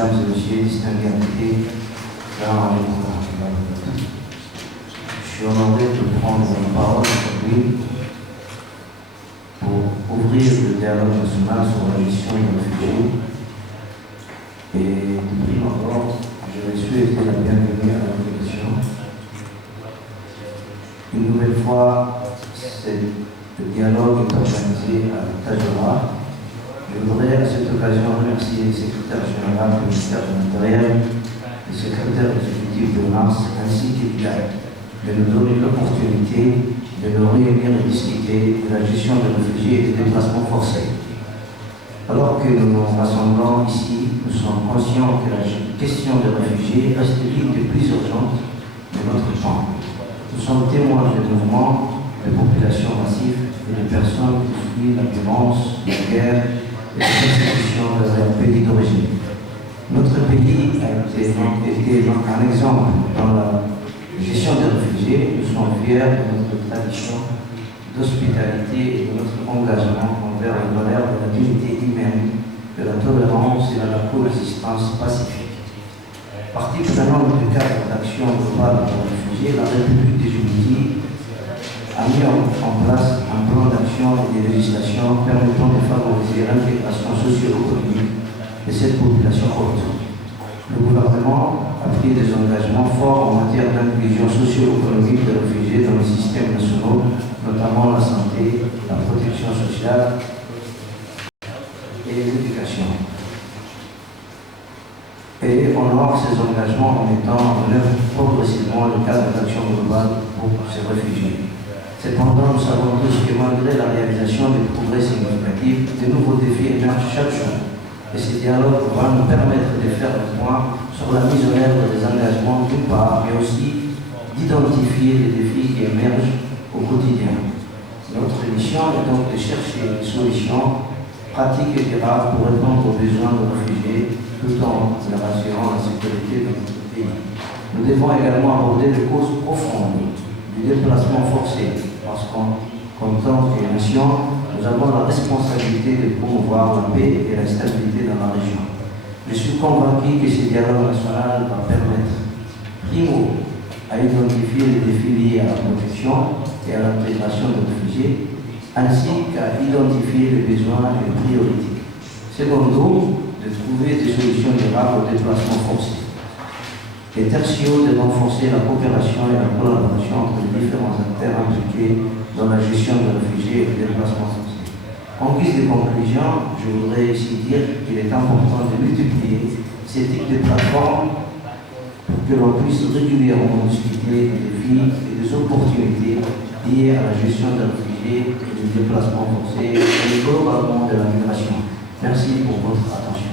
mesdames et messieurs, distingués invités, je suis honoré de prendre la parole aujourd'hui pour ouvrir le dialogue national sur la gestion des réfugiés. Et de prime abord, je vais souhaiter la bienvenue à la délégation. Une nouvelle fois, le dialogue est organisé à Tajora. Je voudrais à cette occasion remercier le secrétaire général du ministère de l'Intérieur, le secrétaire exécutif de Mars, ainsi qu'Evidal, de nous donner l'opportunité de nous réunir et discuter de la gestion des réfugiés et des déplacements forcés. Alors que nous nous rassemblons ici, nous sommes conscients que la question des réfugiés reste l'une des plus urgentes de notre temps. Nous sommes témoins des mouvements de population massive et de personnes qui fuient la violence, la guerre et la persécution dans leur pays d'origine. Notre pays a été un exemple dans la gestion des réfugiés. Nous sommes fiers de notre tradition d'hospitalité et de notre engagement envers les valeurs de la dignité humaine, de la tolérance et de la coexistence pacifique. Partie prenante du cadre d'action globale pour les réfugiés, la République de Djibouti a mis en place un plan d'action et des législations permettant de favoriser l'intégration socio-économique de cette population haute. Le gouvernement a pris des engagements forts en matière d'inclusion socio-économique des réfugiés dans les systèmes nationaux, notamment la santé, la protection sociale et l'éducation. Et honore ces engagements en mettant en œuvre progressivement le cadre d'action globale pour ces réfugiés. Cependant, nous savons tous que malgré la réalisation des progrès significatifs, de nouveaux défis émergent chaque jour. Et ce dialogue va nous permettre de faire le point sur la mise en œuvre des engagements d'une part, mais aussi d'identifier les défis qui émergent au quotidien. Notre mission est donc de chercher des solutions pratiques et durables pour répondre aux besoins des réfugiés, tout en leur assurant la sécurité de notre pays. Nous devons également aborder les causes profondes du déplacement forcé, parce qu'en tant que nation, nous avons la responsabilité de promouvoir la paix et la stabilité dans la région. Je suis convaincu que ce dialogue national va permettre, primo, à identifier les défis liés à la protection et à l'intégration des réfugiés, ainsi qu'à identifier les besoins et les priorités. Secondo, de trouver des solutions durables au déplacement forcé. Et tertio, de renforcer la coopération et la collaboration entre les différents acteurs impliqués dans la gestion des réfugiés et des déplacements forcés. En guise de conclusion, je voudrais ici dire qu'il est important de multiplier ces types de plateformes pour que l'on puisse régulièrement discuter des défis et des opportunités liées à la gestion des réfugiés et des déplacements forcés et globalement de la migration. Merci pour votre attention.